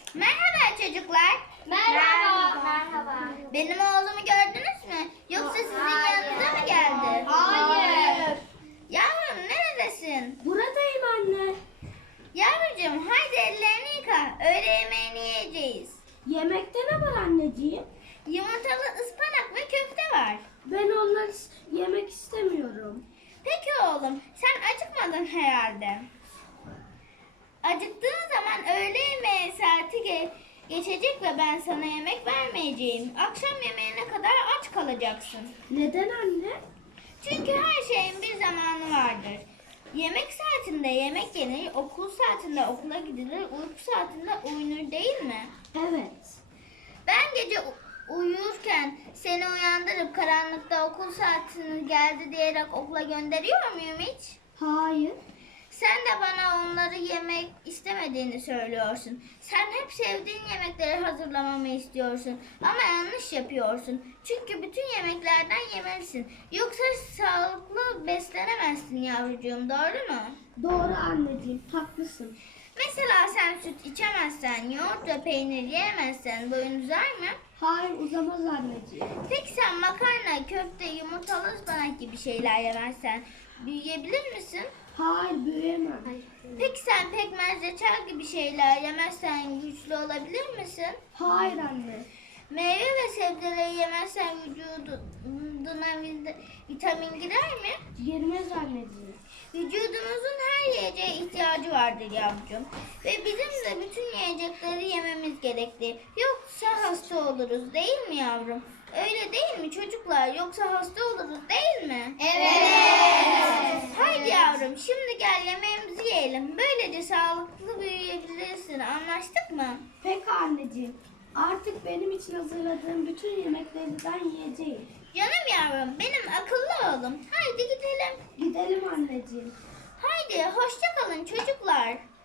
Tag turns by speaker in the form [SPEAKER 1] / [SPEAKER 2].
[SPEAKER 1] Merhaba çocuklar.
[SPEAKER 2] Merhaba.
[SPEAKER 1] Benim oğlumu gördünüz mü? Yoksa sizin yanınıza mı geldi?
[SPEAKER 2] Hayır.
[SPEAKER 1] Yavrum neredesin?
[SPEAKER 2] Buradayım anne.
[SPEAKER 1] Yavrucuğum haydi ellerini yıka. Öğle yemeğini yiyeceğiz.
[SPEAKER 2] Yemekte ne var anneciğim?
[SPEAKER 1] Yumurtalı ıspanak ve köfte var.
[SPEAKER 2] Ben onları yemek istemiyorum.
[SPEAKER 1] Peki oğlum sen acıkmadın herhalde. Acıktığın zaman öğle yemeği saati geçecek ve ben sana yemek vermeyeceğim. Akşam yemeğine kadar aç kalacaksın.
[SPEAKER 2] Neden anne?
[SPEAKER 1] Çünkü her şeyin bir zamanı vardır. Yemek saatinde yemek yenir, okul saatinde okula gidilir, uyku saatinde uyunur değil mi?
[SPEAKER 2] Evet.
[SPEAKER 1] Ben gece uyurken seni uyandırıp karanlıkta okul saatinin geldi diyerek okula gönderiyor muyum hiç?
[SPEAKER 2] Hayır.
[SPEAKER 1] Sen de bana onları yemek istemediğini söylüyorsun. Sen hep sevdiğin yemekleri hazırlamamı istiyorsun. Ama yanlış yapıyorsun. Çünkü bütün yemeklerden yemelisin. Yoksa sağlıklı beslenemezsin yavrucuğum, doğru mu?
[SPEAKER 2] Doğru anneciğim. Haklısın.
[SPEAKER 1] Mesela sen süt içemezsen, yoğurt ve peynir yiyemezsen boyun uzar mı?
[SPEAKER 2] Hayır uzamaz anneciğim.
[SPEAKER 1] Peki sen makarna, köfte, yumurtalı ıspanak gibi şeyler yemezsen büyüyebilir misin?
[SPEAKER 2] Hayır büyüyemem.
[SPEAKER 1] Peki sen pekmez, reçel gibi şeyler yemezsen güçlü olabilir misin?
[SPEAKER 2] Hayır anne.
[SPEAKER 1] Meyve ve sebzeleri yemezsen vücuduna vitamin girer mi?
[SPEAKER 2] Girmez anneciğim.
[SPEAKER 1] Vücudumuzun her yiyeceğe ihtiyacı vardır yavrucuğum. Ve bizim de bütün yiyecekleri yememiz gerekli. Yoksa hasta oluruz değil mi yavrum? Öyle değil mi çocuklar? Yoksa hasta oluruz değil mi?
[SPEAKER 2] Evet.
[SPEAKER 1] Haydi yavrum şimdi gel yemeğimizi yiyelim. Böylece sağlıklı büyüyebilirsin. Anlaştık mı?
[SPEAKER 2] Peki anneciğim. Artık benim için hazırladığım bütün yemeklerden yiyeceğim.
[SPEAKER 1] Canım yavrum benim akıllı oğlum. Haydi gidelim.
[SPEAKER 2] Gidelim anneciğim.
[SPEAKER 1] Haydi hoşça kalın çocuklar.